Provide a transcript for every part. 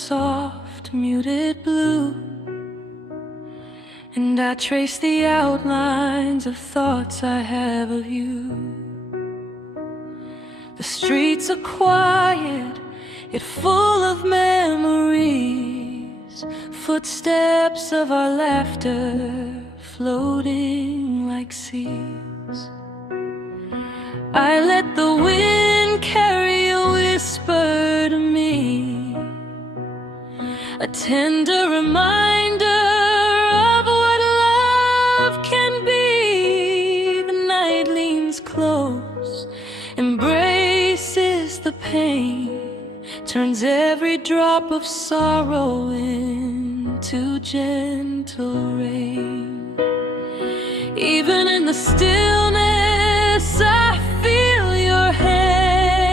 soft, muted blue, and I trace the outlines of thoughts I have of you. The streets are quiet, yet full of memories, footsteps of our laughter floating like seas. I let the wind carry a whisper to me, a tender reminder of what love can be. The night leans close, embraces the pain, turns every drop of sorrow into gentle rain. Even in the stillness, I feel your hand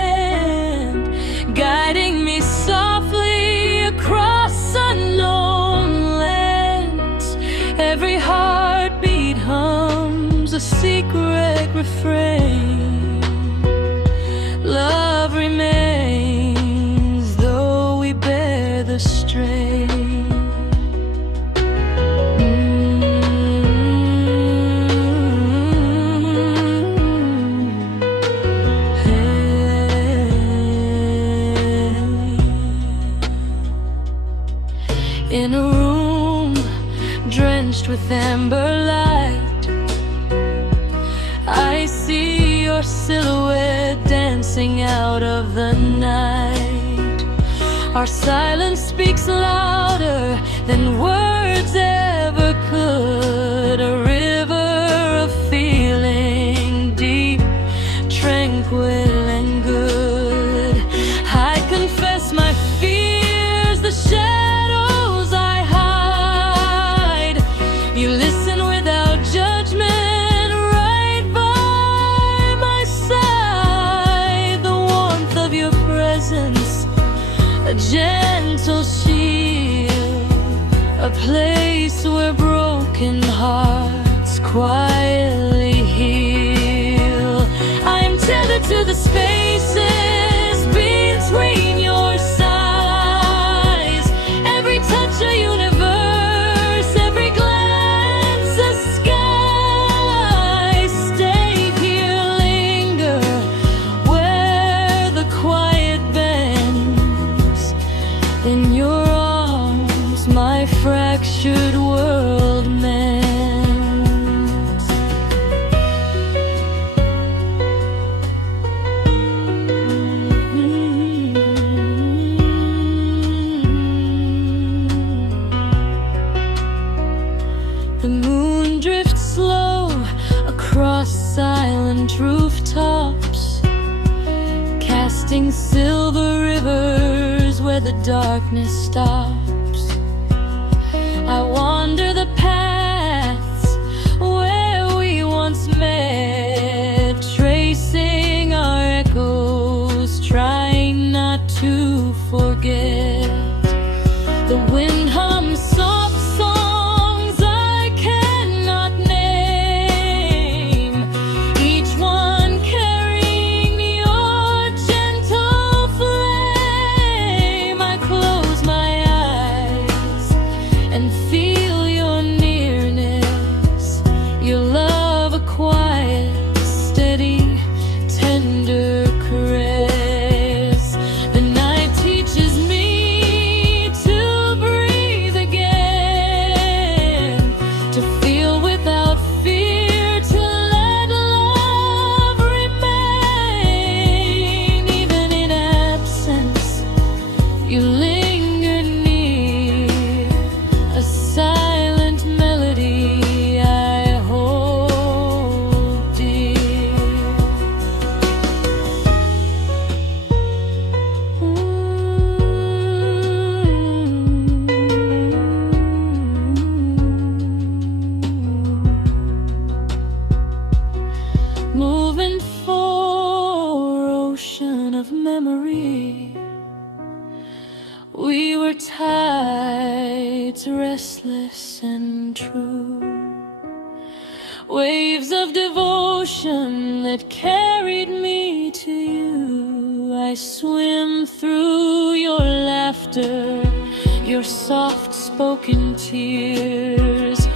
guiding me softly across unknown lands. Every heartbeat hums a secret refrain. Love remains, though we bear the strain. In a room drenched with amber light, I see your silhouette dancing out of the night. Our silence speaks louder than words ever could. A river of feeling, deep, tranquil and good. I confess my fears, the shadows I hide. You listen without judgment, right by my side. The warmth of your presence, a gentle shield, a place where broken hearts quietly heal. I am tethered to the spaces between your sighs. Every touch a universe, every glance a sky. Stay here, linger where the quiet bends. In your arms, my fractured world mends. The moon drifts slow across silent rooftops, casting silver rivers where the darkness stops. I wander the paths where we once met, tracing our echoes, trying not to forget. The wind hums soft songs I cannot name, each one carrying your gentle flame. I close my eyes and feel your nearness, your love a quiet, steady, tender caress. The night teaches me to breathe again, to feel without fear, to let love remain. Even in absence, you linger near, a silent melody I hold dear. Moving for ocean of memory, we were tides restless and true, waves of devotion that carried me to you. I swim through your laughter, your soft-spoken tears,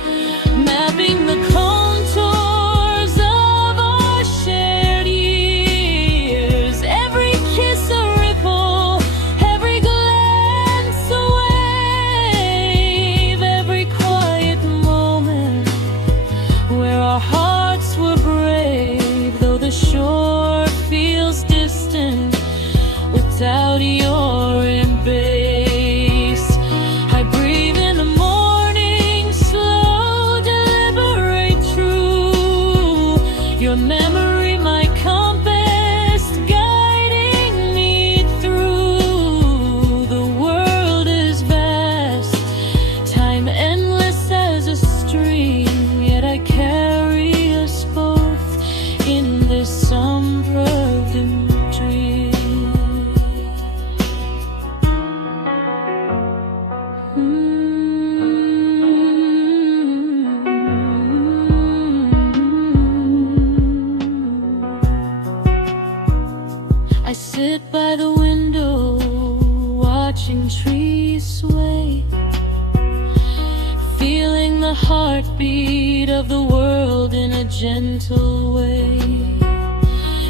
mapping the contours of our shared years. Every kiss a ripple, every glance a wave, every quiet moment where our hearts were brave. Though the shore feels distant without your embrace, I breathe in the morning, slow, deliberate, true. Your memory, my compass, guiding me through. The world is vast, time endless as a stream, yet I carry us both in this unproved dream. I sit by the window, watching trees sway, feeling the heartbeat of the world in a gentle way.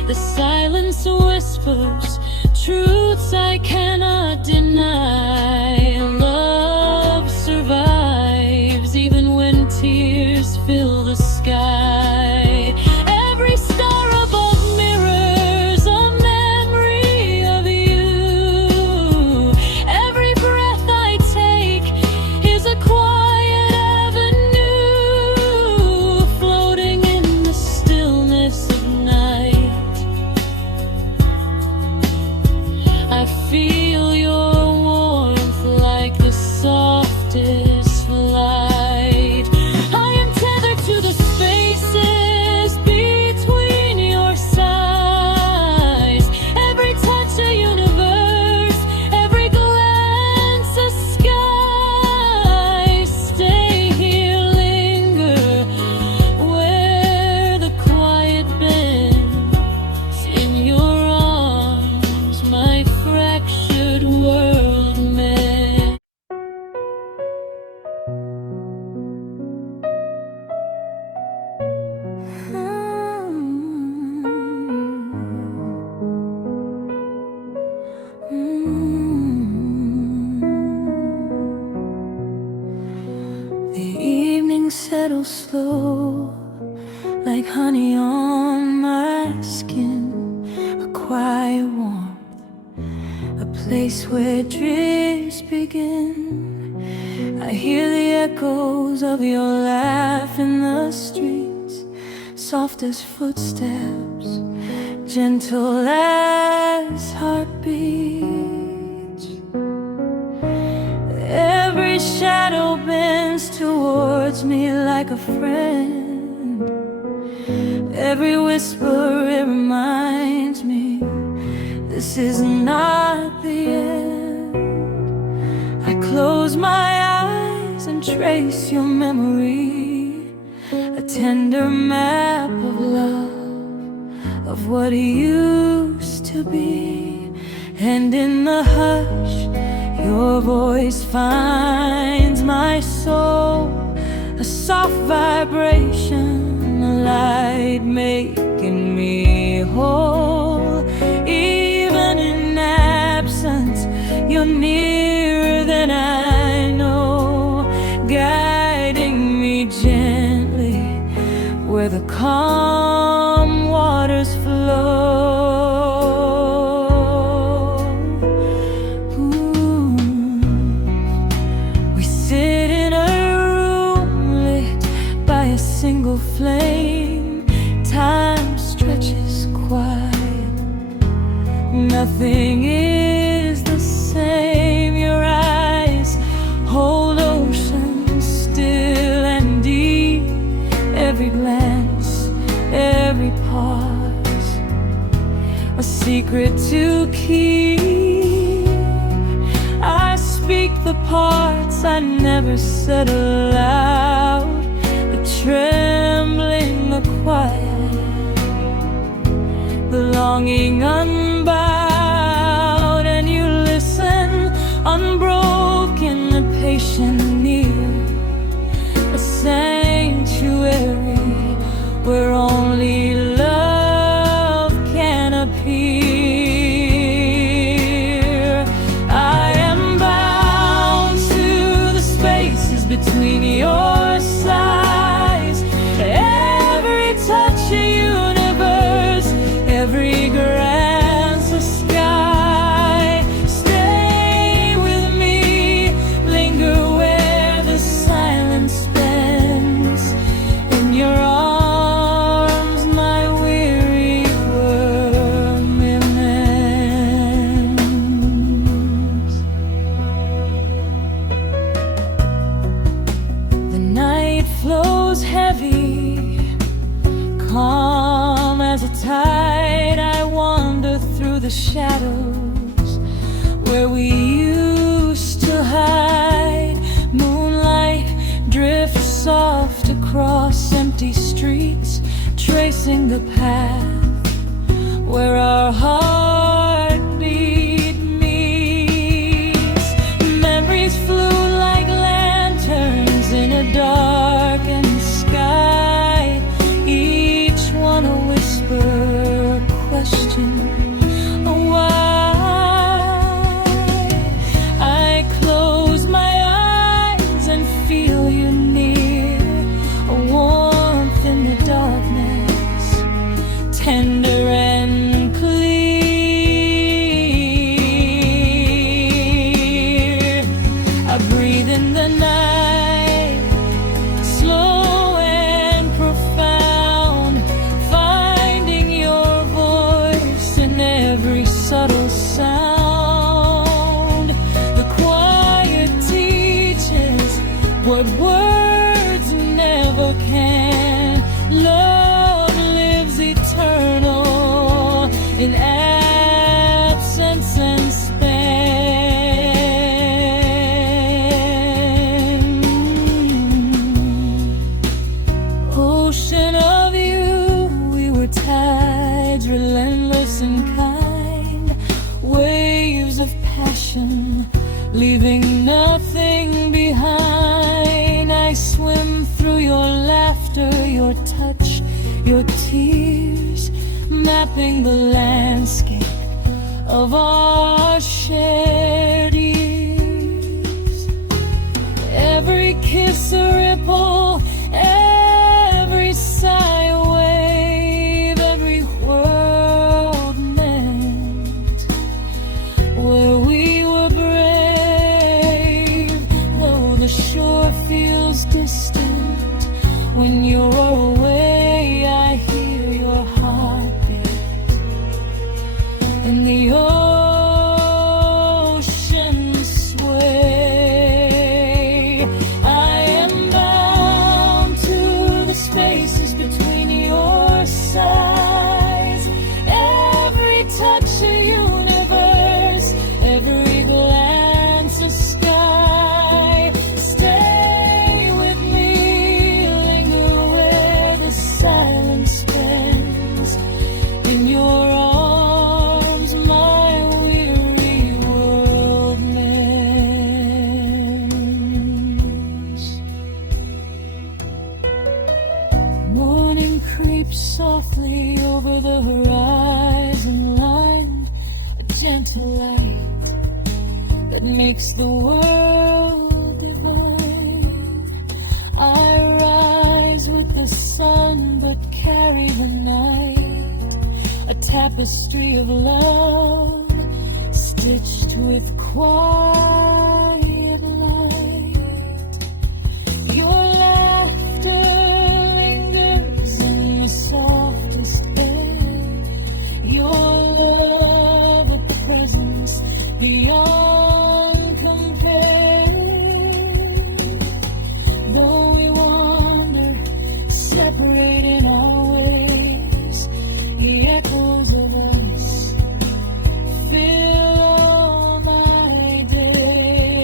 The silence whispers truths I cannot deny. Love survives even when tears fill the sky. Every star above mirrors a memory of you. Every breath I take is a quiet avenue, floating in the stillness of night. I feel your warmth like the softest light. I am tethered to the spaces between your sighs. Every touch a universe, every glance a sky. Stay here, linger where the quiet bends. In your arms, my fractured world mends. The evening settles slow, like honey on my skin. A quiet warmth, a place where dreams begin. I hear the echoes of your laugh in the streets, soft as footsteps, gentle as heartbeats. Every shadow bends towards me like a friend. Every whisper, it reminds me this is not the end. I close my eyes and trace your memory, a tender map of love, of what used to be. And in the hush, your voice finds my soul, a soft vibration, a light making me whole. Even in absence, you're nearer than I know, guiding me gently where the calm waters flow. Single flame, time stretches quiet. Nothing is the same. Your eyes hold oceans still and deep. Every glance, every pause, a secret to keep. I speak the parts I never said aloud, trembling, the quiet, the longing unbowed. And you listen, unbroken, the mission near, a sanctuary where only love can appear. I am bound to the spaces between your sides, every touch a universe, every grand sky. Stay with me, linger where the silence spends. In your arms my weary worm mends. The night flows heavy, calm as a tide. I wander through the shadows where we used to hide. Moonlight drifts soft across empty streets, tracing the path where our heartbeat meets. Memories flew like lanterns in a darkened sky, each one a whisper, a question, a why. I close my eyes and feel you near, a warmth in the darkness, tender and clear. I breathe in the night, slow and profound, finding your voice in every subtle sound. The quiet teaches what words never can. Love lives eternal in absence and span. Ocean of you, we were tides, relentless and kind, waves of passion, leaving nothing behind. I swim through your laughter, your touch, your tears, mapping the landscape of our shared years. Every kiss a ripple, every sigh a wave, every world meant where we were brave. Though the shore feels distant when you're away, I hear your heartbeat in the ocean sway. I am bound to the spaces between your sides, every touch a universe, every glance a sky. Stay with me, linger where the silence spends. In your arms my weary world mends. Morning creeps softly over the horizon line, a gentle light that makes the world divine. I rise with the sun but carry the night, a tapestry of love stitched with quiet light. Your laughter lingers in the softest air, your love a presence beyond compare. Though we wander, separate in our ways, the echoes of us fill all my days.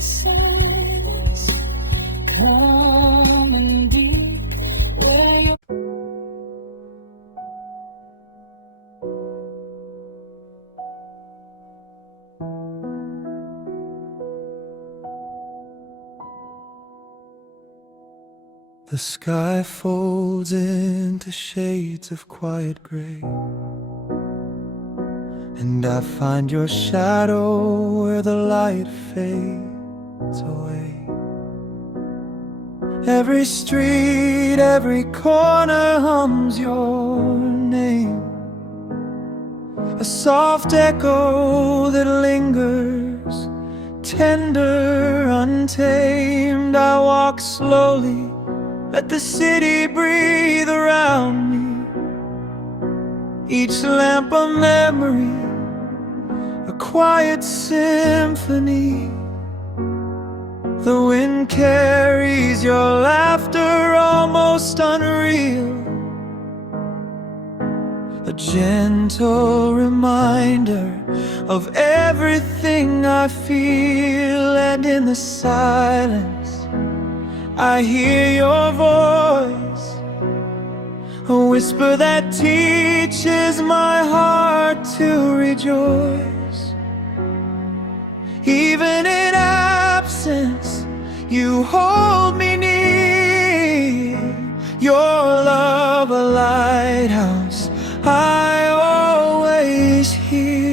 silence. Calm and deep, where your The sky folds into shades of quiet gray, and I find your shadow where the light fades away. Every street, every corner hums your name, a soft echo that lingers, tender, untamed. I walk slowly, let the city breathe around me, each lamp a memory, a quiet symphony. The wind carries your laughter, almost unreal, a gentle reminder of everything I feel. And in the silence I hear your voice, a whisper that teaches my heart to rejoice. Even in absence, you hold me near, your love a lighthouse I always hear.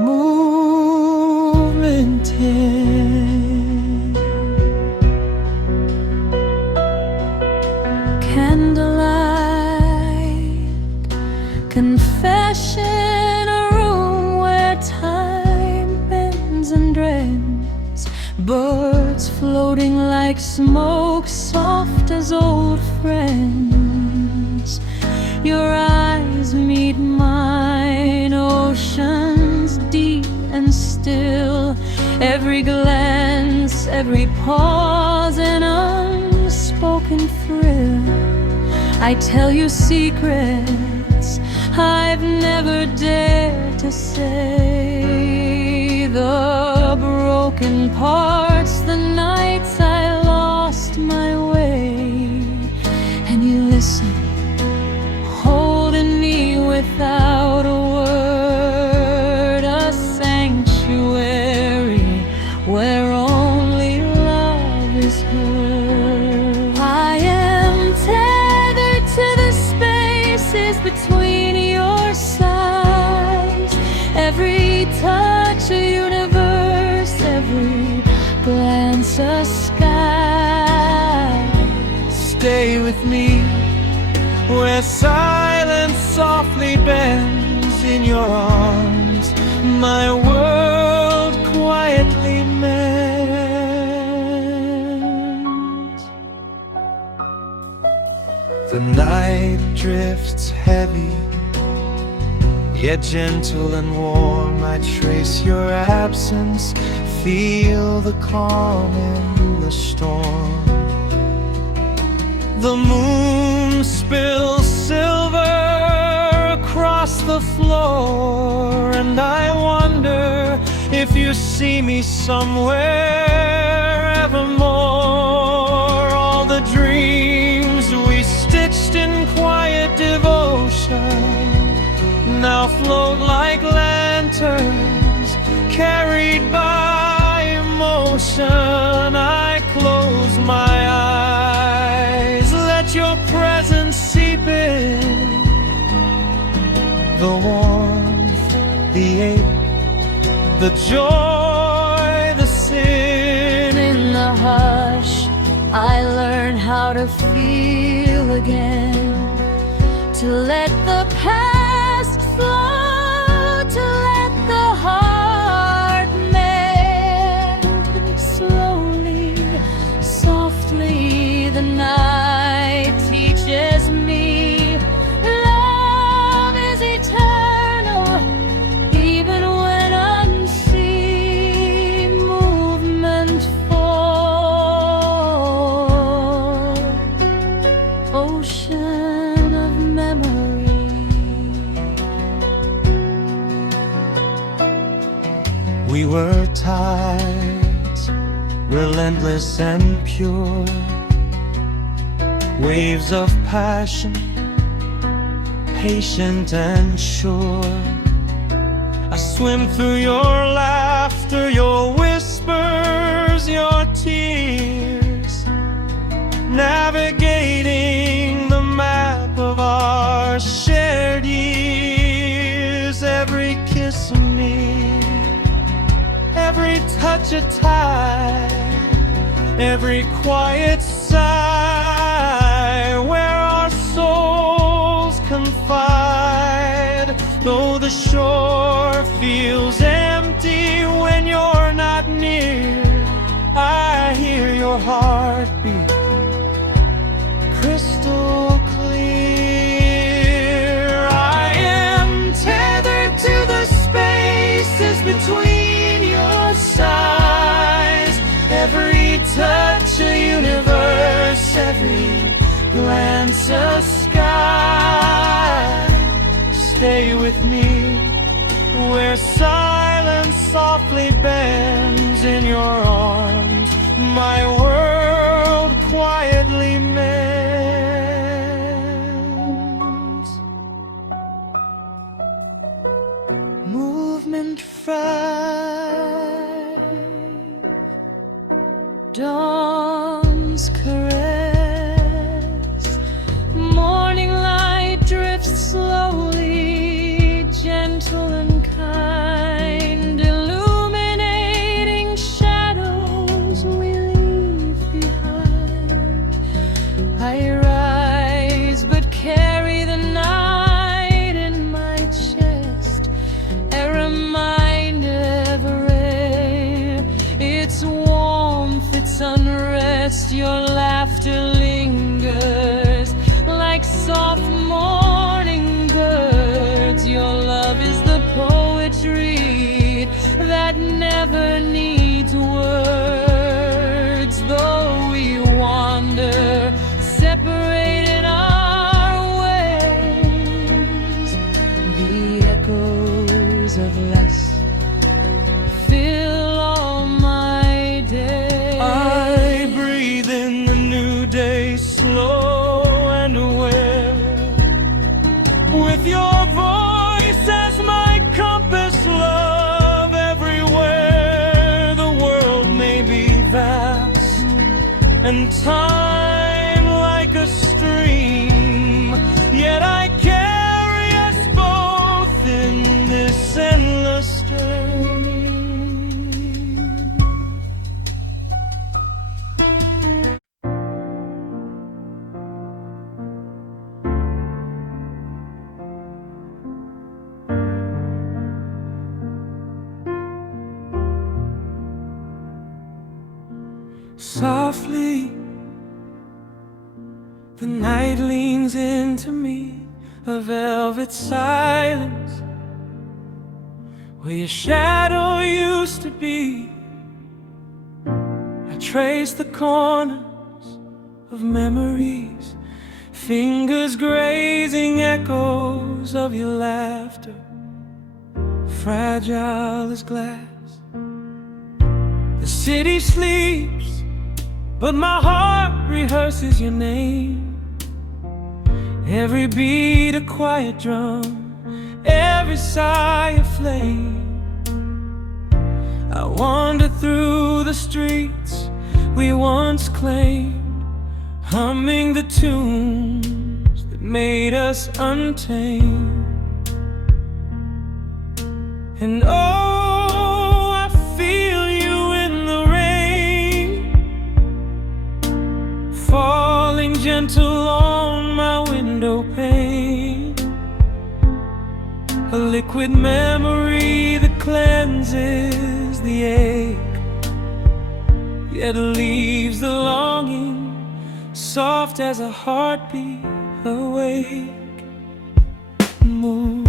Movement in candlelight, confession, a room where time bends and dreams, birds floating like smoke, soft as old friends. Your eyes meet mine, oceans deep and still, every glance, every pause, an unspoken thrill. I tell you secrets I've never dared to say, the broken parts, the nights I lost my way. And you listen, holding me without a word, a sanctuary where only love is heard. I am tethered to the spaces between your sides, every touch a universe, every glance a sky. Stay with me where silence softly bends in your arms, my world quietly mends. The night drifts heavy, yet gentle and warm. I trace your absence, feel the calm in the storm. The moon spills silver across the floor, and I wonder if you see me somewhere evermore. All the dreams we stitched in quiet devotion now float like lanterns carried by emotion. I close my eyes, let your presence seep in, the warmth, the ache, the joy, the sin. In the hush I learn how to feel again, to let the past flow, to let the heart mend. Slowly, softly, the night teaches me love is eternal, even when unseen. Movement forward, ocean of memory. endless and pure. Waves of passion, patient and sure. I swim through your laughter, your whispers, your tears, navigating the map of our shared years. Every kiss of me, every touch a tide, every quiet sigh, where our souls confide. Though the shore feels empty when you're not near, I hear your heartbeat crystal clear. I am tethered to the spaces between your sighs. Every touch a universe, every glance a sky. Stay with me where silence softly bends in your arms. My world quietly mends. Movement 5, dawn's caress, morning light drifts slowly, gentle and kind, illuminating shadows we leave behind. I rise but carry the night in my chest, a reminder ever rare. Its warmth, its unrest, your laughter lingers like soft morning birds. Your love is the poetry that never needs words. Though we wander, separated our ways, the echoes of less fill all my days. I breathe in the new day, slow and aware, with your voice as my compass, love everywhere. The world may be vast and time like a stream, yet I carry us both in this endless stream. Softly, the night leans into me, a velvet silence, where your shadow used to be. I trace the corners of memories, fingers grazing echoes of your laughter, fragile as glass. The city sleeps, but my heart rehearses your name. Every beat a quiet drum, every sigh a flame. I wander through the streets we once claimed, humming the tunes that made us untamed. And oh, I feel you in the rain, falling gentle on my window pane. A liquid memory that cleanses the ache, yet leaves the longing soft as a heartbeat awake. Moon,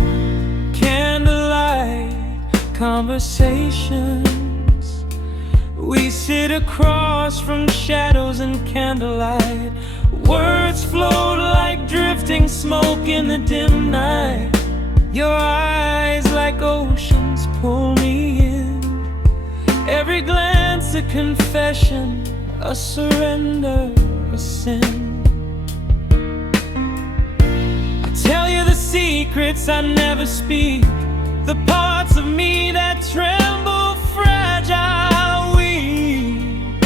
candlelight, conversations. We sit across from shadows and candlelight. Words float like drifting smoke in the dim night. Your eyes like oceans pull me in. Every glance a confession, a surrender, a sin. I tell you the secrets I never speak, the parts of me that tremble, fragile, weak.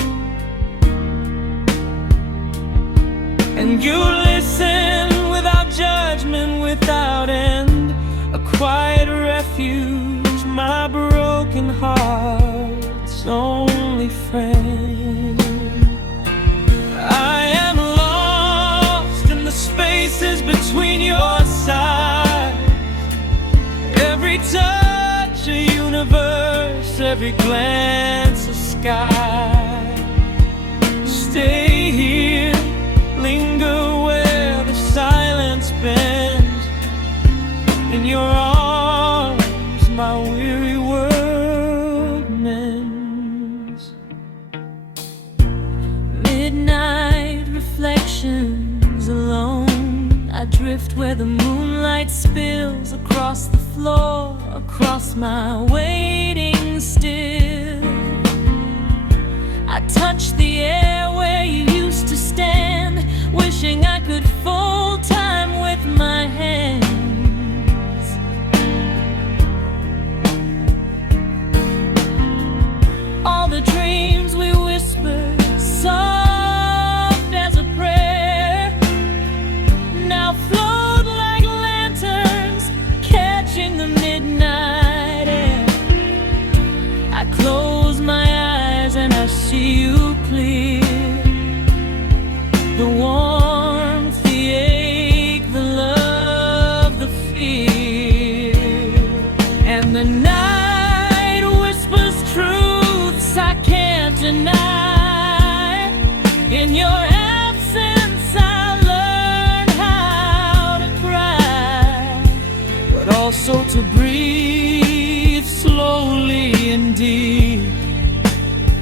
And you listen without judgment, without end, a quiet refuge, my broken heart's only friend. I am lost in the spaces between your sides, every touch a universe, every glance a sky. Stay here, linger where the silence bends, in your arms my weary world mends. Midnight reflections alone, I drift where the moonlight spills across the floor, across my waiting still. I touch the air where you used to stand, wishing I could fold time with my hands. All the dreams we whispered, soft as a prayer, now float like lanterns, catching the midnight air. I close my eyes and I see you clear, the warmth, the ache, the love, the fear. And the night whispers truths I can't deny. In your absence I learned how to cry, but also to breathe slowly and deep,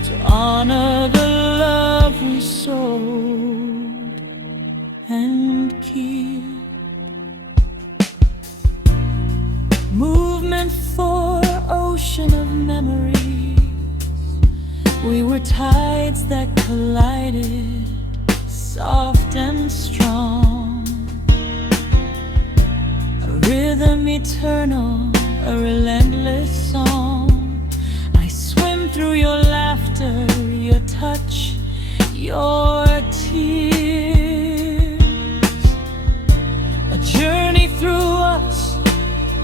to honor the love we sold and keep. Movement for ocean of memories, we were tides that collided, soft and strong. A rhythm eternal, a relentless song. I swim through your laughter, your touch, your tears. A journey through us,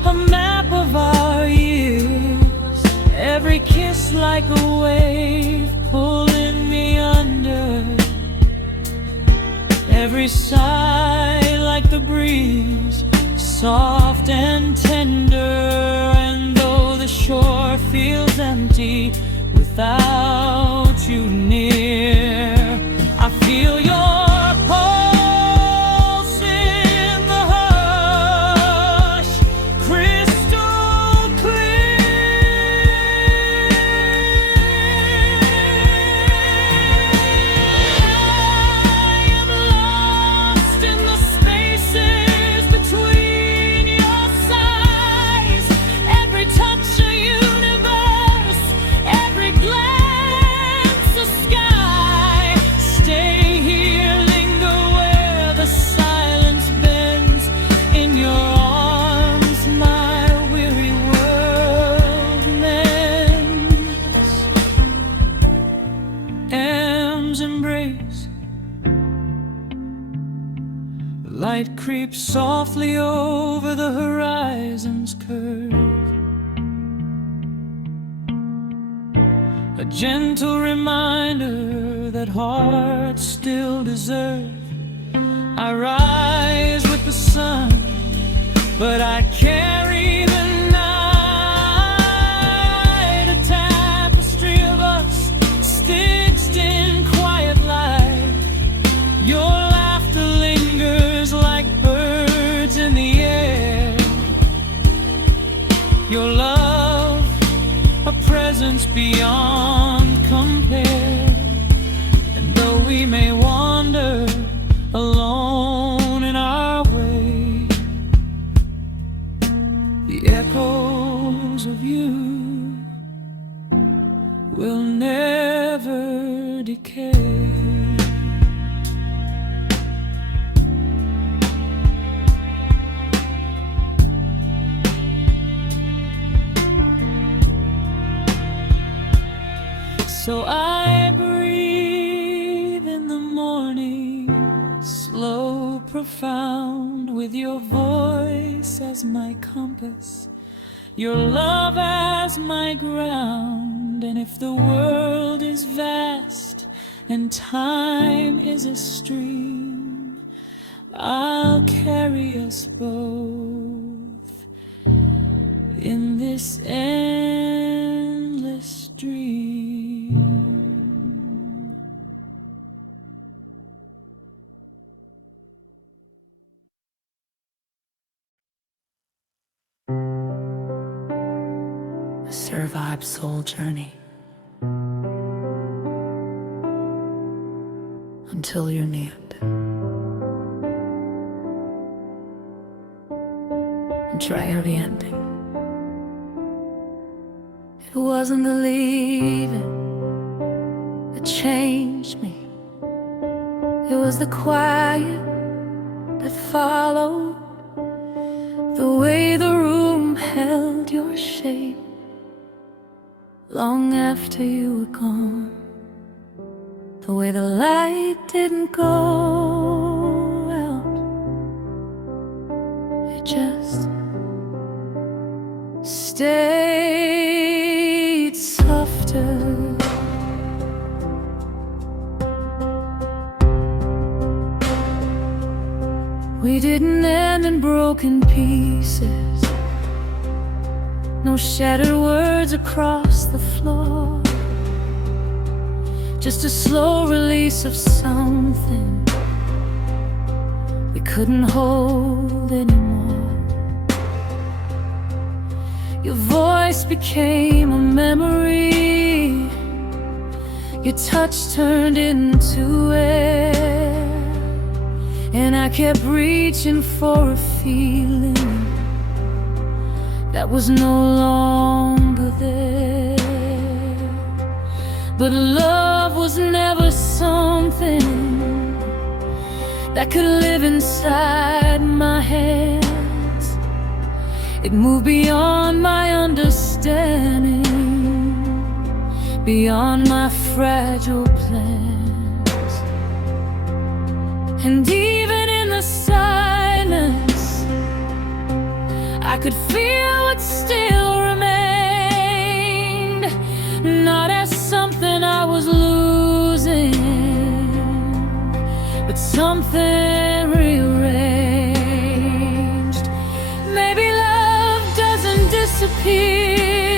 a map of our years. Every kiss like a wave pulling me under, every sigh like the breeze, soft and tender. And though the shore feels empty without you near, I feel your pulse in the hush, crystal clear. I am lost in the spaces between your sides, every touch a universe, every glance a sky. Stay here, linger where the silence bends, in your arms my weary world mends. Arms embrace, the light creeps softly over the horizon's curve, a gentle reminder that hearts still deserve. I rise with the sun, but I carry the night, a tapestry of us stitched in quiet light. Your laughter lingers like birds in the air, your love a presence beyond compare. And though we may wander alone in our way, the echoes of you will never decay. So I breathe in the morning, slow, profound, with your voice as my compass, your love as my ground. And if the world is vast and time is a stream, I'll carry us both in this endless dream. The SereVibe soul journey until you're near it. And try the ending. It wasn't the leaving that changed me. It was the quiet that followed, the way the room held your shape long after you were gone, the way the light didn't go out, it just stayed softer. We didn't end in broken pieces, no shattered words across the floor, just a slow release of something we couldn't hold anymore. Your voice became a memory, your touch turned into air, and I kept reaching for a feeling that was no longer there. But love was never something that could live inside my hands. It moved beyond my understanding, beyond my fragile plans. And even in the silence, I could feel what still remained, not as something I was losing, but something rearranged. Maybe love doesn't disappear,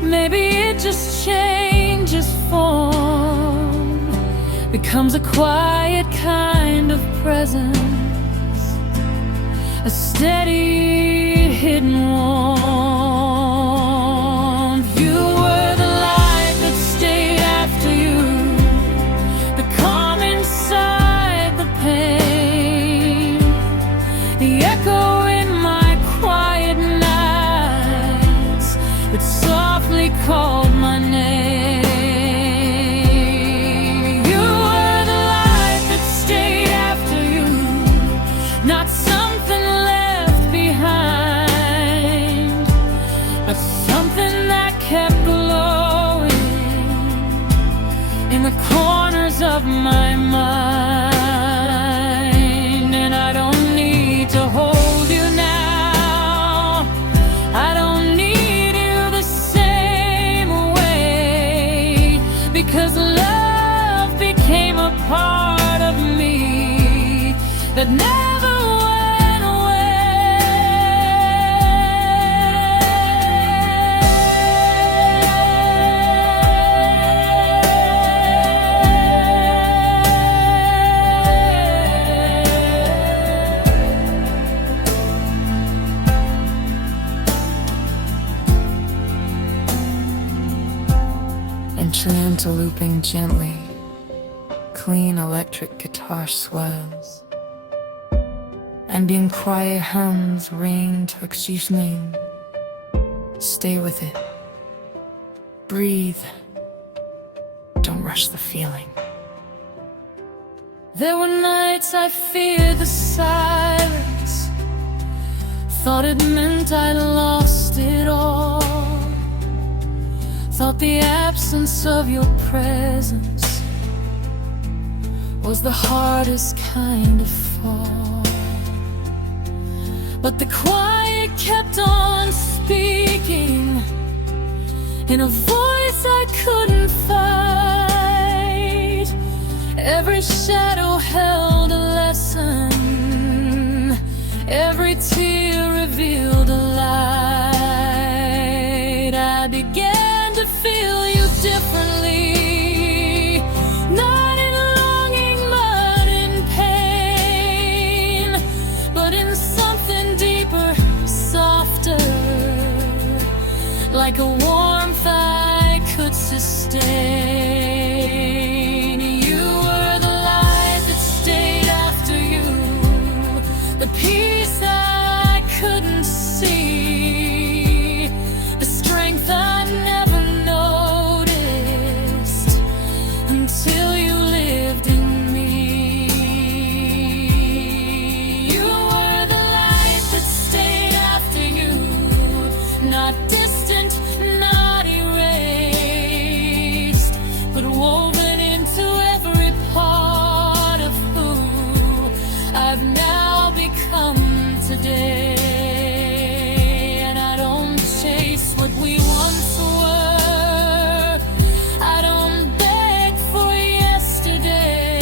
maybe it just changes form, becomes a quiet kind of presence, a steady hidden warmth. You were the light that stayed after you, the calm inside the pain, the echo in my quiet nights that softly called my name. You were the light that stayed after you, not something left behind, but something that kept glowing in the corners of my mind. And I don't need to hold you now, I don't need you the same way, because love became a part of me that never went Entering into looping gently, clean electric guitar swells, ambient quiet hums ring to excuse me. Stay with it, breathe, don't rush the feeling. There were nights I feared the silence, thought it meant I lost it all, thought the absence of your presence was the hardest kind of fall. But the quiet kept on speaking in a voice I couldn't fight. Every shadow held a lesson, every tear revealed a light. I began to feel you differently, not in longing but in pain, but in something deeper, softer, like a warmth I could sustain. You were the light that stayed after you, the peace I couldn't see, the strength I never noticed until you lived in me. You were the light that stayed after you, not distant, not erased, but woven into every part of who I've now become today. And I don't chase what we once were, I don't beg for yesterday,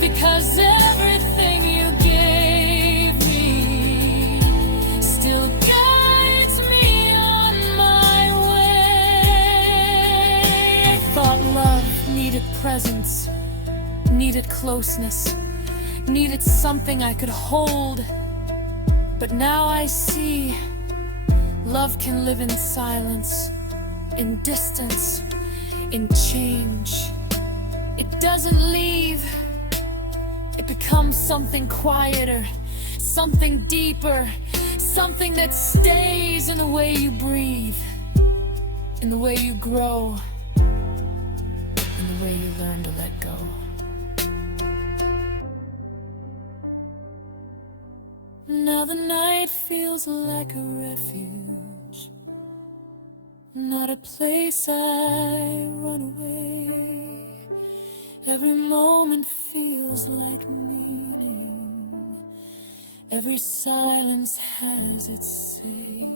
because everything you gave me still guides me on my way. I thought love needed presence, needed closeness, needed something I could hold. But now I see love can live in silence, in distance, in change. It doesn't leave, it becomes something quieter, something deeper, something that stays in the way you breathe, in the way you grow, in the way you learn to let go. Now the night feels like a refuge, not a place I run away. Every moment feels like meaning, every silence has its say.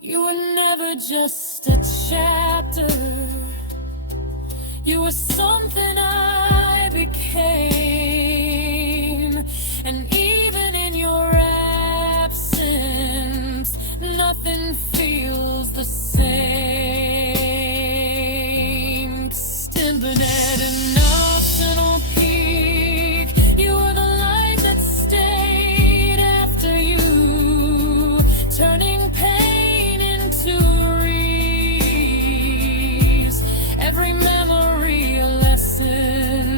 You were never just a chapter, you were something I became. And even in your absence, nothing feels the same. Standing at an optional peak, you were the light that stayed after you, turning pain into a breeze, every memory a lesson,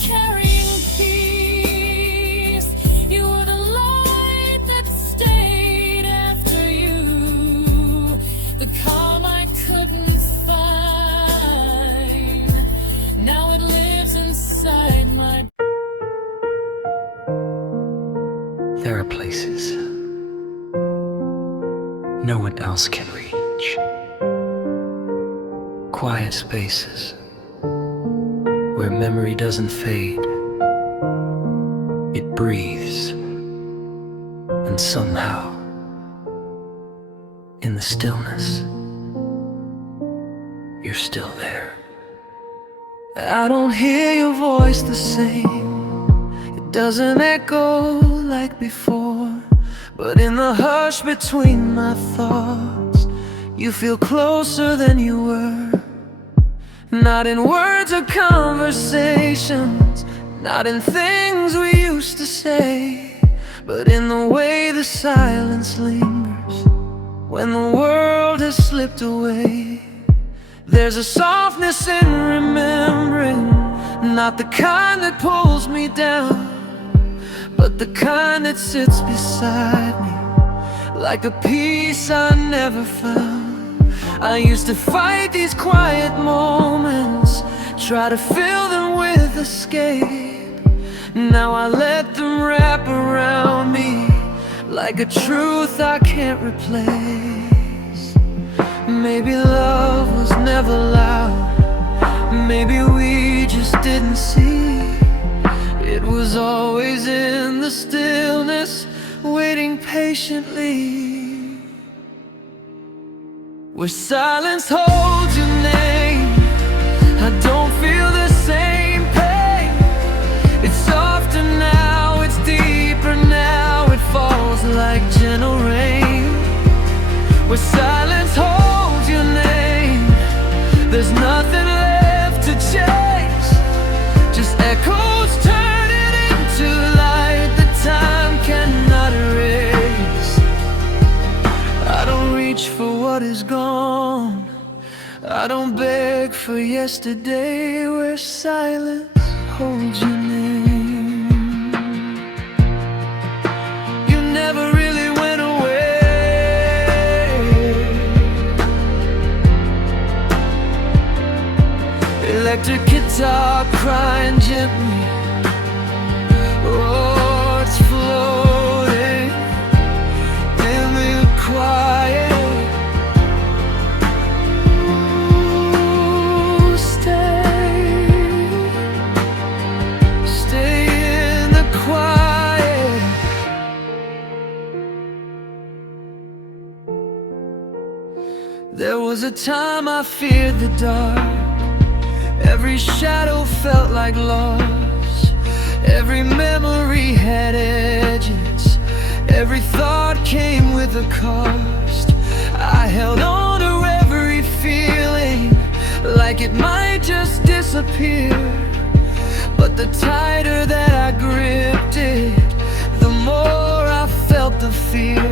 carrying peace. You were the light that stayed after you, the calm I couldn't find. Now it lives inside my. There are places no one else can reach, quiet spaces where memory doesn't fade, it breathes, and somehow, in the stillness, you're still there. I don't hear your voice the same, it doesn't echo like before, but in the hush between my thoughts, you feel closer than you were. Not in words or conversations, not in things we used to say, but in the way the silence lingers when the world has slipped away. There's a softness in remembering, not the kind that pulls me down, but the kind that sits beside me like a peace I never found. I used to fight these quiet moments, try to fill them with escape. Now I let them wrap around me, like a truth I can't replace. Maybe love was never loud, maybe we just didn't see. It was always in the stillness, waiting patiently, where silence holds your name. I don't feel the same pain. It's softer now, it's deeper now. It falls like gentle rain. Where silence holds your name, there's nothing left to chase, just echoes turning into light that time cannot erase. I don't reach for what is gone, I don't beg for yesterday, where silence holds your name. You never really went away. Electric guitar crying gently, oh, it's floating in the quiet. There was a time I feared the dark. Every shadow felt like loss. Every memory had edges. Every thought came with a cost. I held on to every feeling like it might just disappear. But the tighter that I gripped it, the more I felt the fear.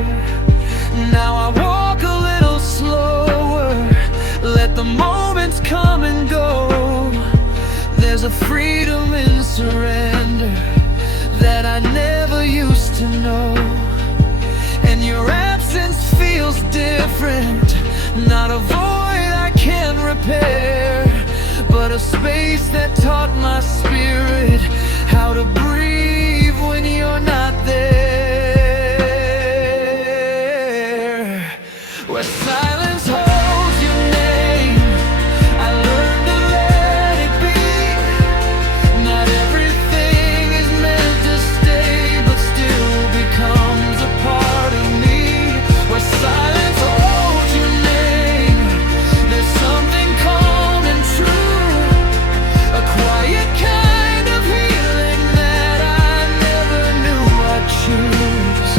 Now I walk a little slower, let the moments come and go. There's a freedom in surrender that I never used to know. And your absence feels different, not a void I can repair, but a space that taught my spirit how to breathe when you're not there. Where silence holds your name, I learned to let it be. Not everything is meant to stay, but still becomes a part of me. Where silence holds your name, there's something calm and true, a quiet kind of healing that I never knew I'd choose.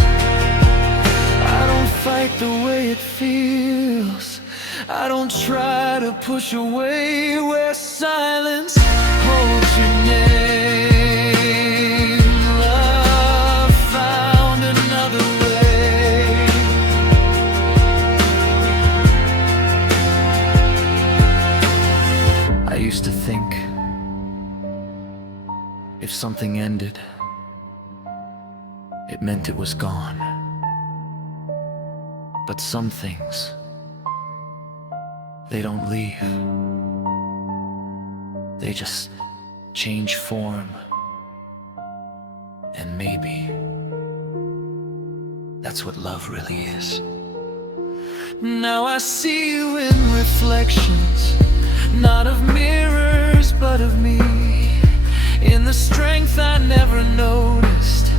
I don't fight the way it feels, I don't try to push away. Where silence holds your name, love found another way. I used to think if something ended, it meant it was gone. But some things, they don't leave. They just change form. And maybe that's what love really is. Now I see you in reflections, not of mirrors but of me, in the strength I never noticed,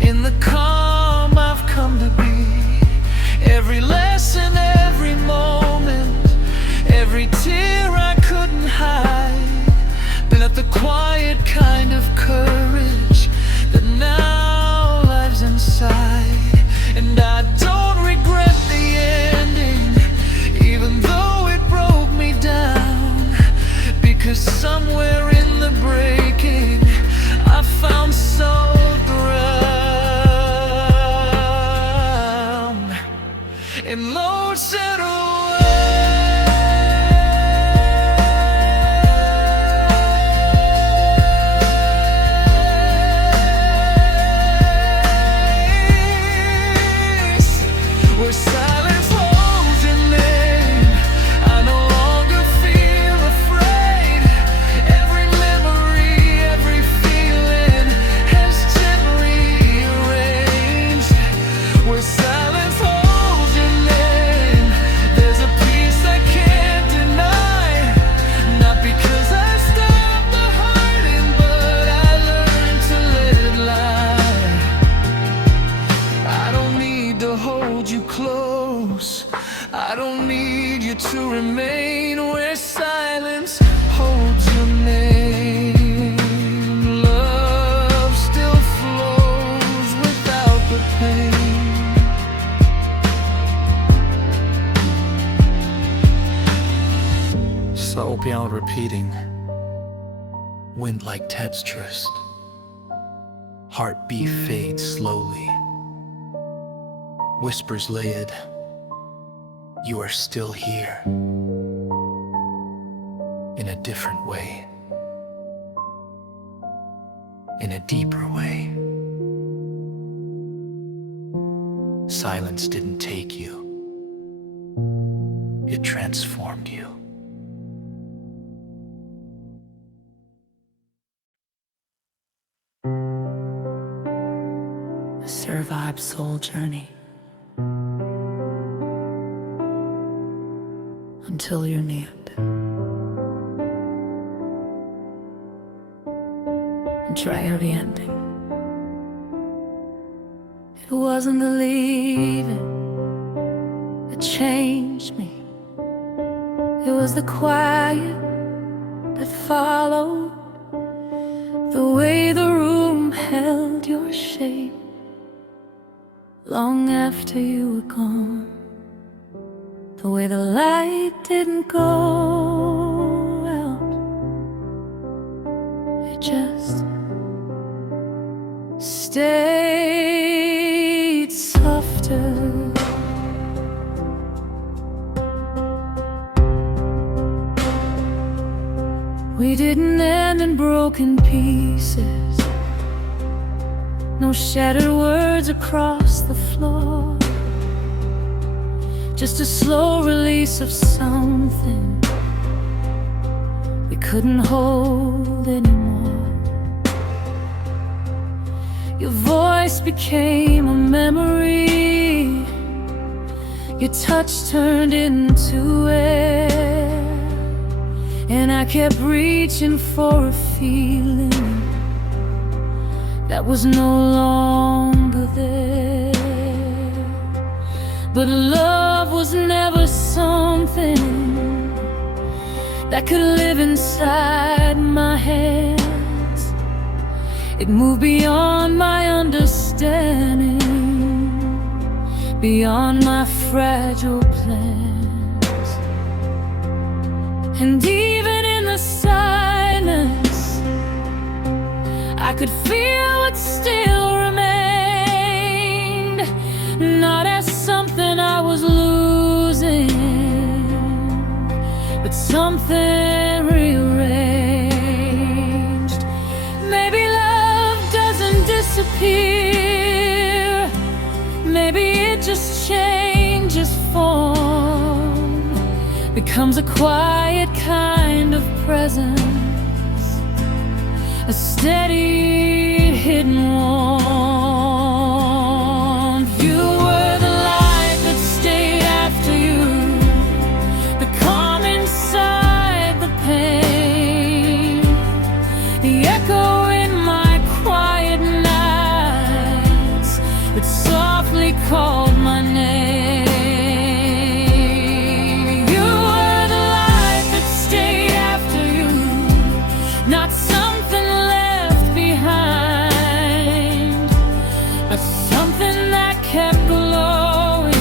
in the calm I've come to be. Every lesson, every moment, every tear I couldn't hide, built the quiet kind of courage that now lives inside. And I don't regret the ending, even though it broke me down, because somewhere in the breaking I found solid ground. And Lord said, slow piano repeating, wind-like textures, heartbeat fades slowly, whispers layered, you are still here, in a different way, in a deeper way. Silence didn't take you, it transformed you. The SereVibe soul journey. Until you're named. And try out the ending. It wasn't the leaving that changed me. It was the quiet that followed. The way the room held your shape long after you were gone. The way the light didn't go out, it just stayed softer. We didn't end in broken pieces, no shattered words across the floor. Just a slow release of something we couldn't hold anymore. Your voice became a memory, your touch turned into air, and I kept reaching for a feeling that was no longer there. But love was never something that could live inside my hands. It moved beyond my understanding, beyond my fragile plans. And even in the silence, I could feel what still remained, not as something I was losing, but something rearranged. Maybe love doesn't disappear, maybe it just changes form, becomes a quiet kind of presence, a steady hidden warmth. You were the light that stayed after you, the calm inside the pain, the echo in my quiet nights that softly called my name. You were the light that stayed after you, not something left behind, but something that kept glowing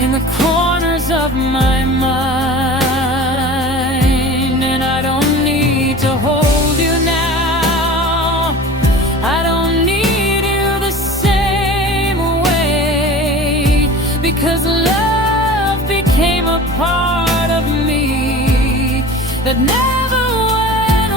in the corners of my mind. And I don't need to hold you now, I don't need you the same way, because love became a part of me that never went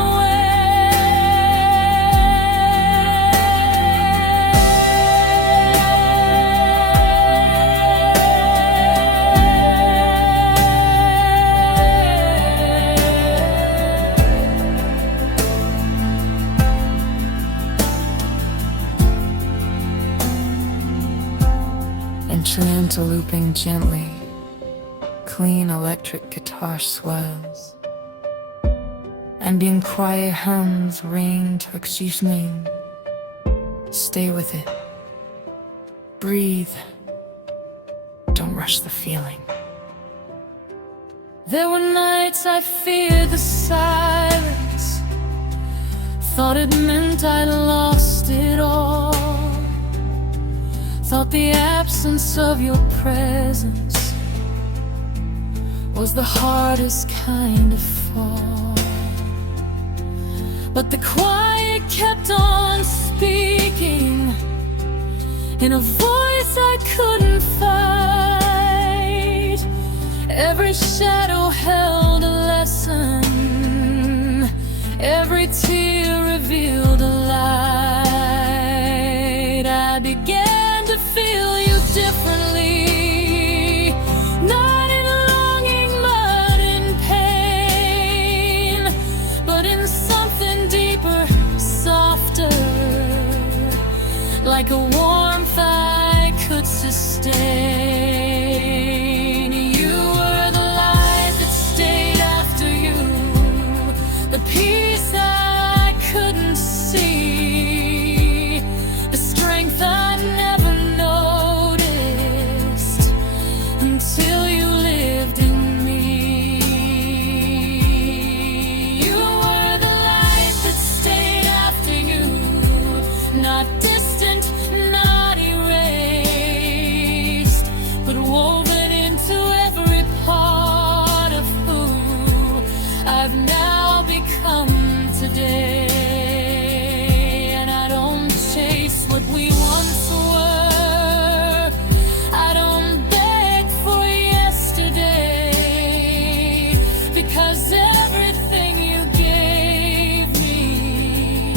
Instrumental looping gently, clean electric guitar swells, ambient quiet hums ring Turkish name. Stay with it, breathe, don't rush the feeling. There were nights I feared the silence, thought it meant I lost it all, thought the absence of your presence was the hardest kind of fall. But the quiet kept on speaking in a voice I couldn't fight. Every shadow held a lesson, every tear revealed a light. I began to feel you differently, not in longing but in pain, but in something deeper, softer, like a warmth I could sustain. You were the light that stayed after you, the peace I couldn't see, the strength I never noticed until you lived in me. You were the light that stayed after you, not distant, not erased, but woven into every part of who I've now become today. And I don't chase what we once were, I don't beg for yesterday, because everything you gave me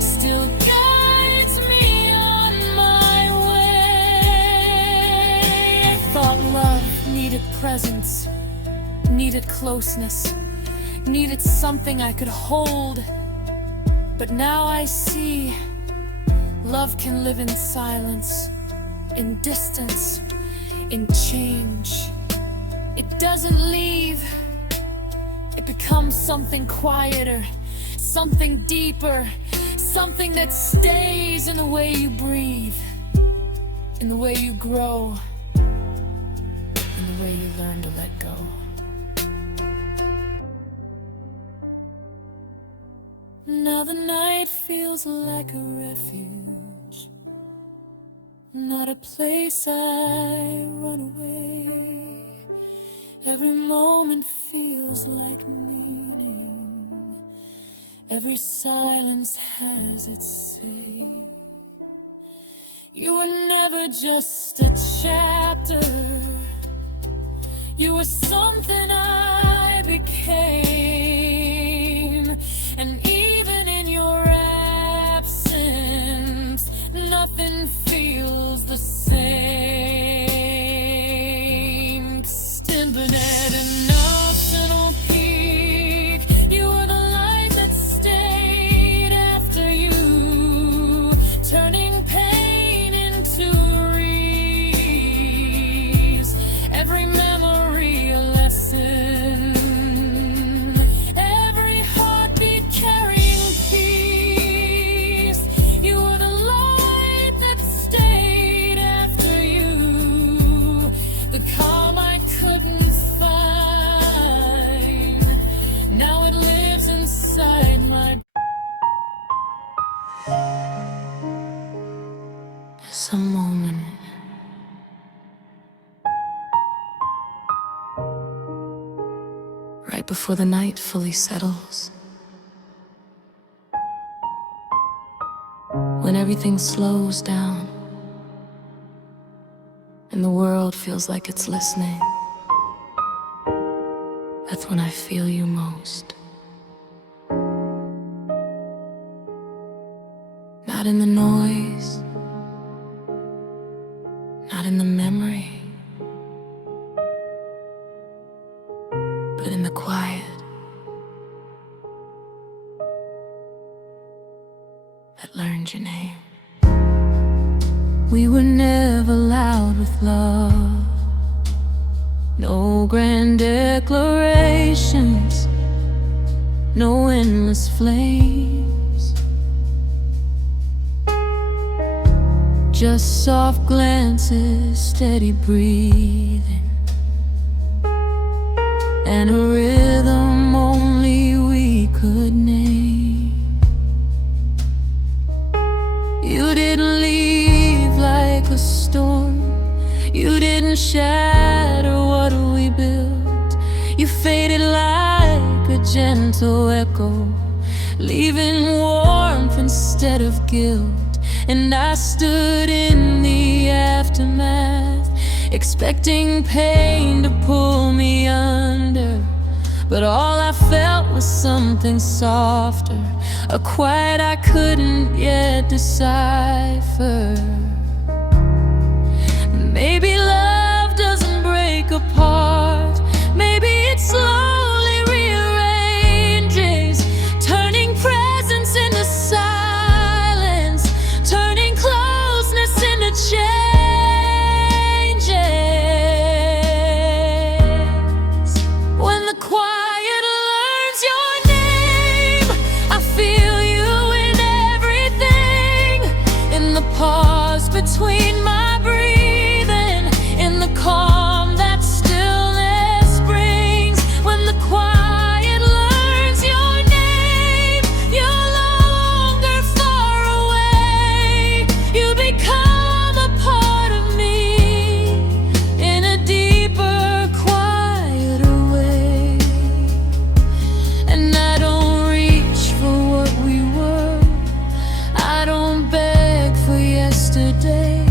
still guides me on my way. I thought love needed presence, needed closeness, needed something I could hold. But now I see love can live in silence, in distance, in change. It doesn't leave, it becomes something quieter, something deeper, something that stays in the way you breathe, in the way you grow, in the way you learn to let go. Now the night feels like a refuge, not a place I run away. Every moment feels like meaning, every silence has its say. You were never just a chapter, you were something I became. And even in your absence, nothing feels the same. Extended at an optional peak, you were the light that stayed after you, turning pain into breeze, every memory a lesson, every heartbeat carrying peace. You were the light that stayed after you, the calm I couldn't find. Now it lives inside my. There's a moment right before the night fully settles, when everything slows down and the world feels like it's listening. That's when I feel you most. Not in the noise, not in the memory, but in the quiet that learned your name. We were never loud with love, no grand declarations, no endless flames, just soft glances, steady breathing, and a rhythm only we could name. You didn't leave like a storm, you didn't shatter what we built, faded like a gentle echo, leaving warmth instead of guilt. And I stood in the aftermath, expecting pain to pull me under. But all I felt was something softer, a quiet I couldn't yet decipher. Maybe love doesn't break apart, maybe it slowly rearranges, turning presence into silence, turning closeness into changes. When the quiet learns your name, I feel you in everything, in the pause between my breathing, in the calm that stillness brings. When the quiet learns your name, you're no longer far away. You become a part of me in a deeper, quieter way. And I don't reach for what we were, I don't beg for yesterday,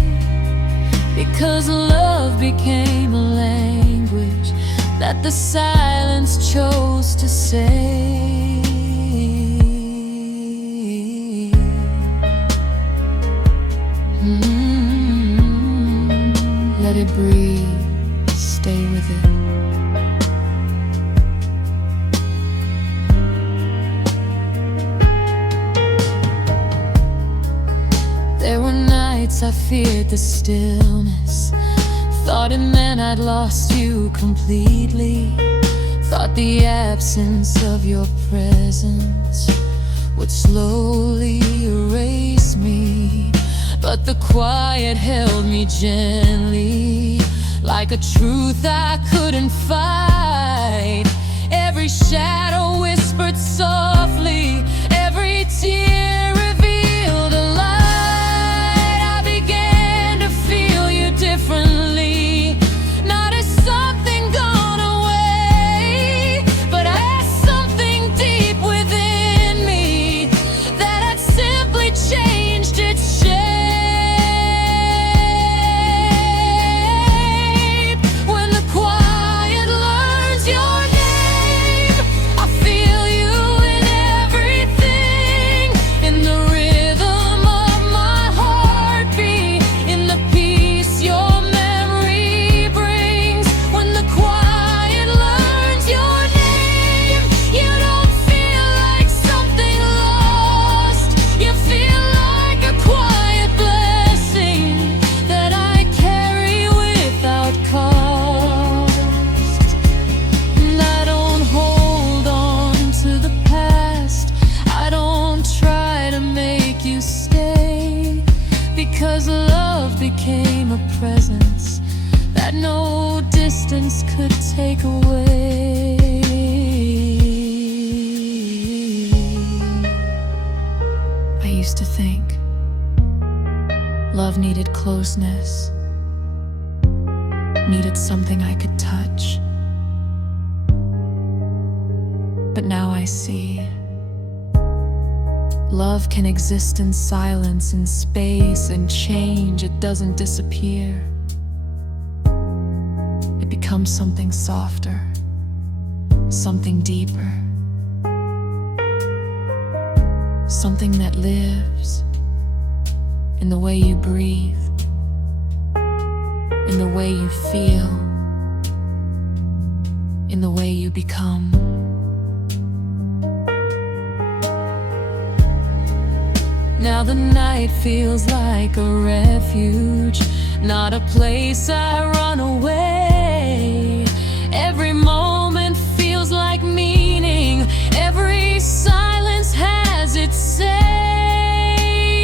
because love became a language that the silence chose to say. Let it breathe, stay with it. There were nights I feared the stillness, thought it meant I'd lost you completely, thought the absence of your presence would slowly erase me. But the quiet held me gently, like a truth I couldn't fight. Every shadow whispered softly, every tear revealed a light. I began to feel you differently, not as something gone away, but as something deep within me that had simply changed its shape. When the quiet learns your name, I feel you in everything, in the rhythm of my heartbeat, in the peace your memory brings. When the quiet learns your name, you don't feel like something lost, you feel like a quiet blessing that I carry without cost. And I don't hold on to the past, I don't try to make you stay, because love became a presence that no distance could take away. I used to think love needed closeness, needed something I could touch. But now I see love can exist in silence, in space, in change. It doesn't disappear. It becomes something softer, something deeper, something that lives in the way you breathe, in the way you feel, in the way you become. Now the night feels like a refuge, not a place I run away. Every moment feels like meaning, every silence has its say.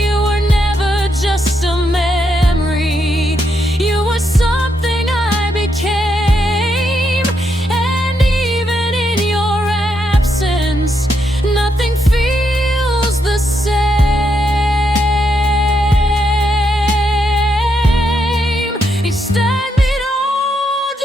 You were never just a memory, you were something I became. And even in your absence, nothing feels the same. You stand me, don't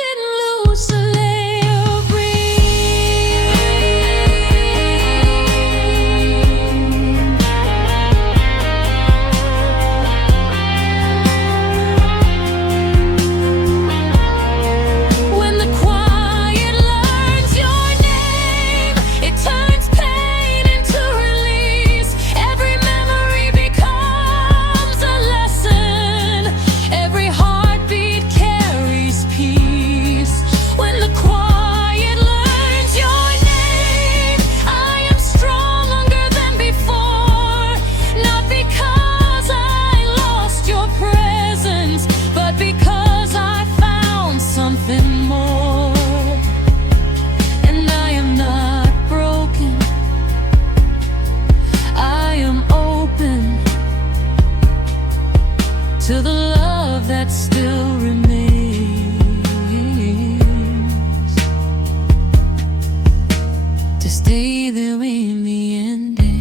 stay there in the ending.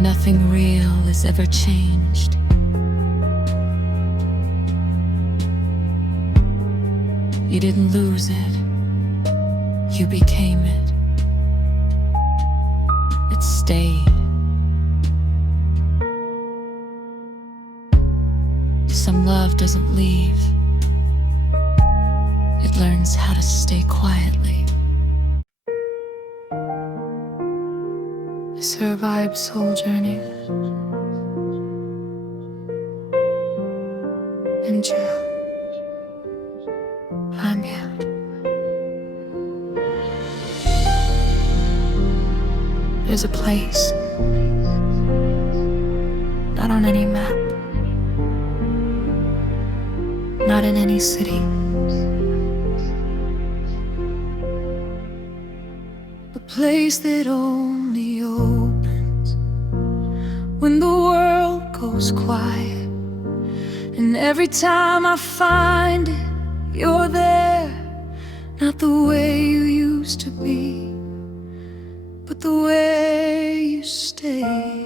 Nothing real is ever changed. You didn't lose it, you became it. It stayed. Some love doesn't leave. It learns how to stay quietly. SereVibe Soul Journey. Enjoy. I'm here. There's a place, not on any map, not in any city. A place that only opens when the world goes quiet. And every time I find it, you're there. Not the way you used to be, but the way you stay.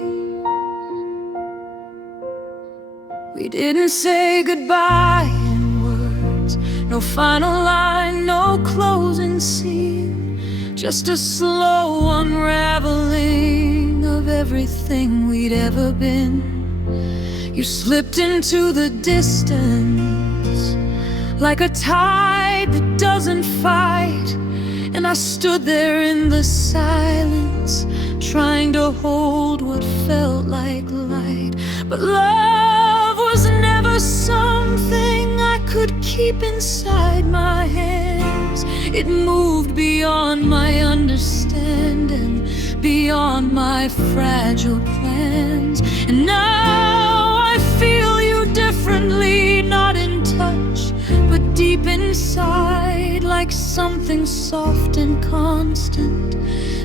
We didn't say goodbye in words, no final line, no closing scene, just a slow unraveling of everything we'd ever been. You slipped into the distance like a tide that doesn't fight, and I stood there in the silence, trying to hold what felt like light. But love was never something I could keep inside my hands. It moved beyond my understanding, beyond my fragile plans. And now I feel you differently, not in touch, but deep inside, like something soft and constant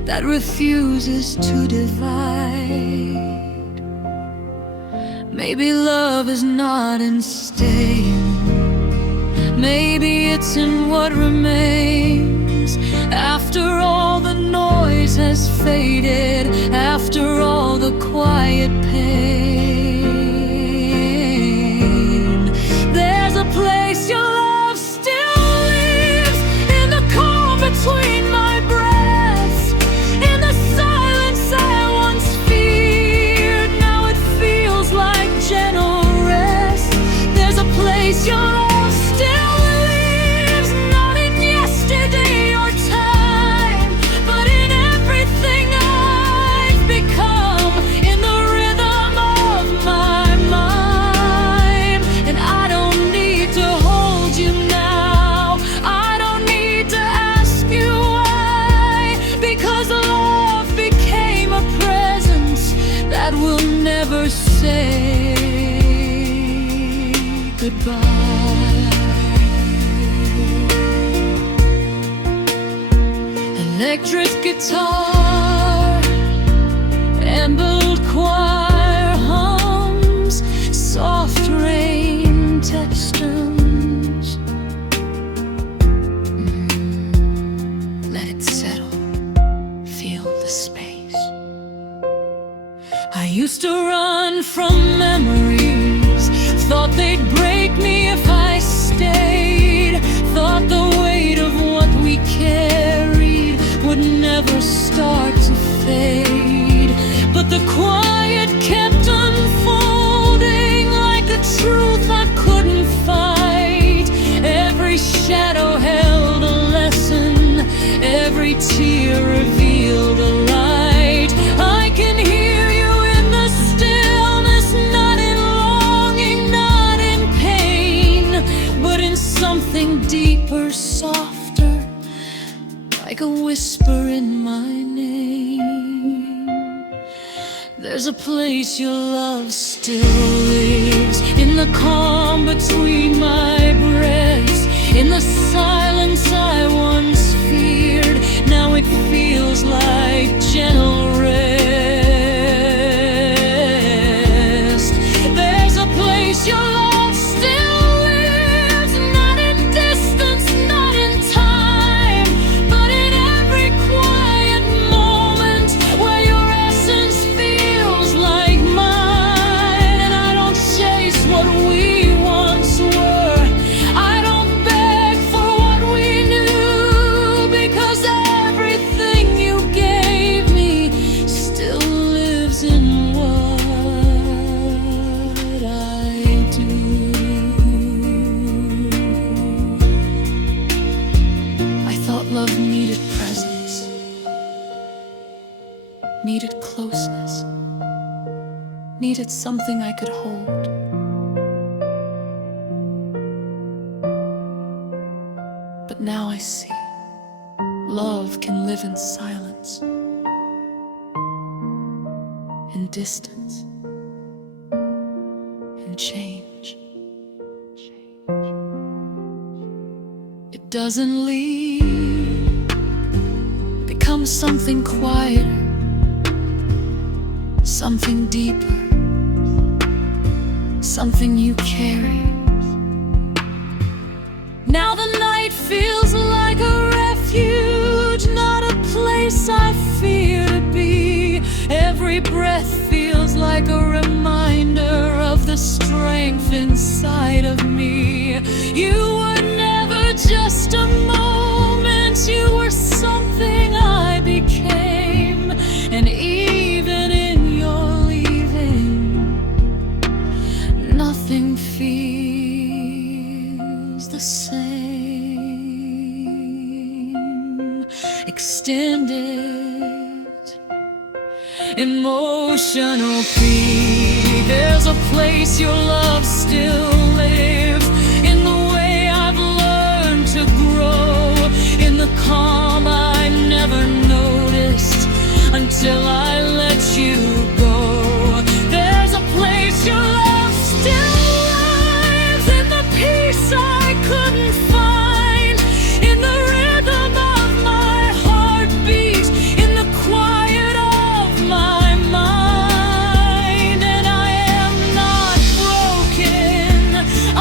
that refuses to divide. Maybe love is not in staying, maybe it's in what remains after all the noise has faded, after all the quiet pain. There's a place your love still lives, in the calm between my breaths, in the silence I once feared. Now it feels like gentle rest. There's a place your love still lives, not in yesterday or time, but in everything I've become, in the rhythm of my mind. And I don't need to hold you now, I don't need to ask you why, because love became a presence that will never say goodbye. Electric guitar and the old choir hums, soft rain textures. Let it settle, feel the space. I used to run from memories, thought they'd break me if I stayed, thought the weight of what we carried would never start to fade. But the quiet kept unfolding like a truth I couldn't fight. Every shadow held a lesson, every tear revealed a light. I can hear you in the stillness, not in longing, not in pain, but in something deeper, softer, like a whisper in my name. There's a place your love still lives, in the calm between my breaths, in the silence I once feared. Now it feels like gentle rest. There's a place your love still lives, not in distance, not love needed presence, needed closeness, needed something I could hold. But now I see, love can live in silence, in distance, in change. It doesn't leave, it becomes something quieter, something deeper, something you carry. Now the night feels like a refuge, not a place I fear to be. Every breath feels like a reminder of the strength inside of me. You were never just a moment, you were something I became. And even in your leaving, nothing feels the same. Extended emotional plea, there's a place your love still lives, in the way I've learned to grow, in the calm I never noticed until I let you go. There's a place your love still lives, in the peace I couldn't find, in the rhythm of my heartbeat, in the quiet of my mind. And I am not broken, I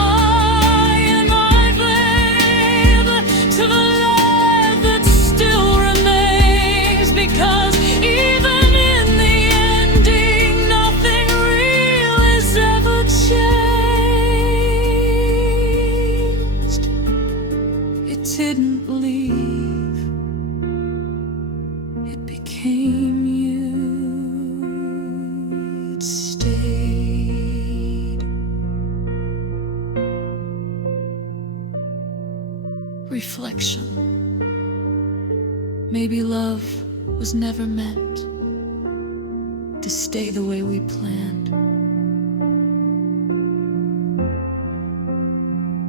am alive to the love that still remains, because even in the ending, nothing real is ever changed. It didn't leave, it became you. It stayed. Reflection. Maybe love was never meant to stay the way we planned.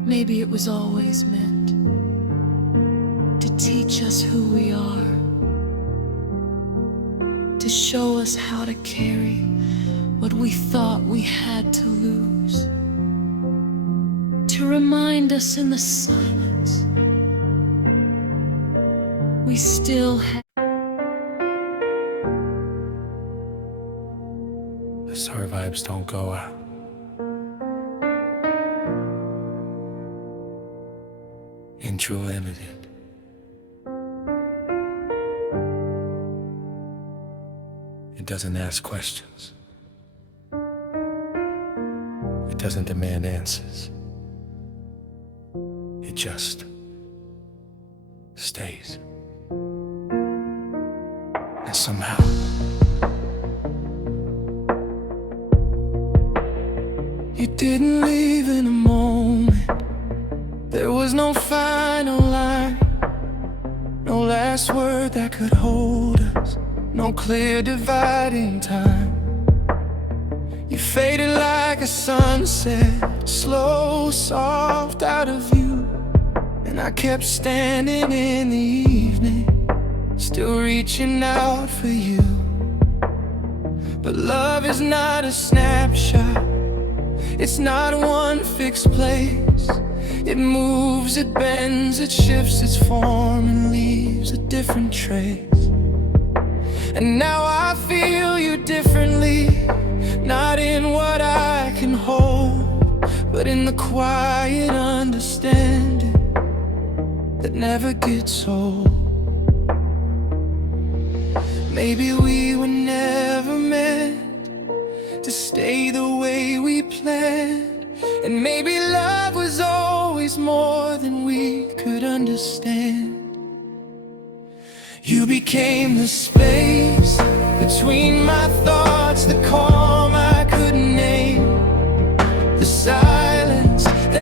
Maybe it was always meant to teach us who we are, to show us how to carry what we thought we had to lose, to remind us in the silence we still have. The SereVibes don't go out. In true limited. It doesn't ask questions. It doesn't demand answers. It just stays. And somehow, You didn't leave in a moment. There was no final line, no last word that could hold us, no clear dividing time. You faded like a sunset, slow, soft out of view. And I kept standing in the evening, still reaching out for you. But love is not a snapshot, it's not one fixed place. It moves, it bends, it shifts its form and leaves a different trace. And now I feel you differently, not in what I can hold, but in the quiet understanding that never gets old. Maybe we were never meant to stay the way we planned, and maybe love was always more than we could understand. You became the space between my thoughts, the corner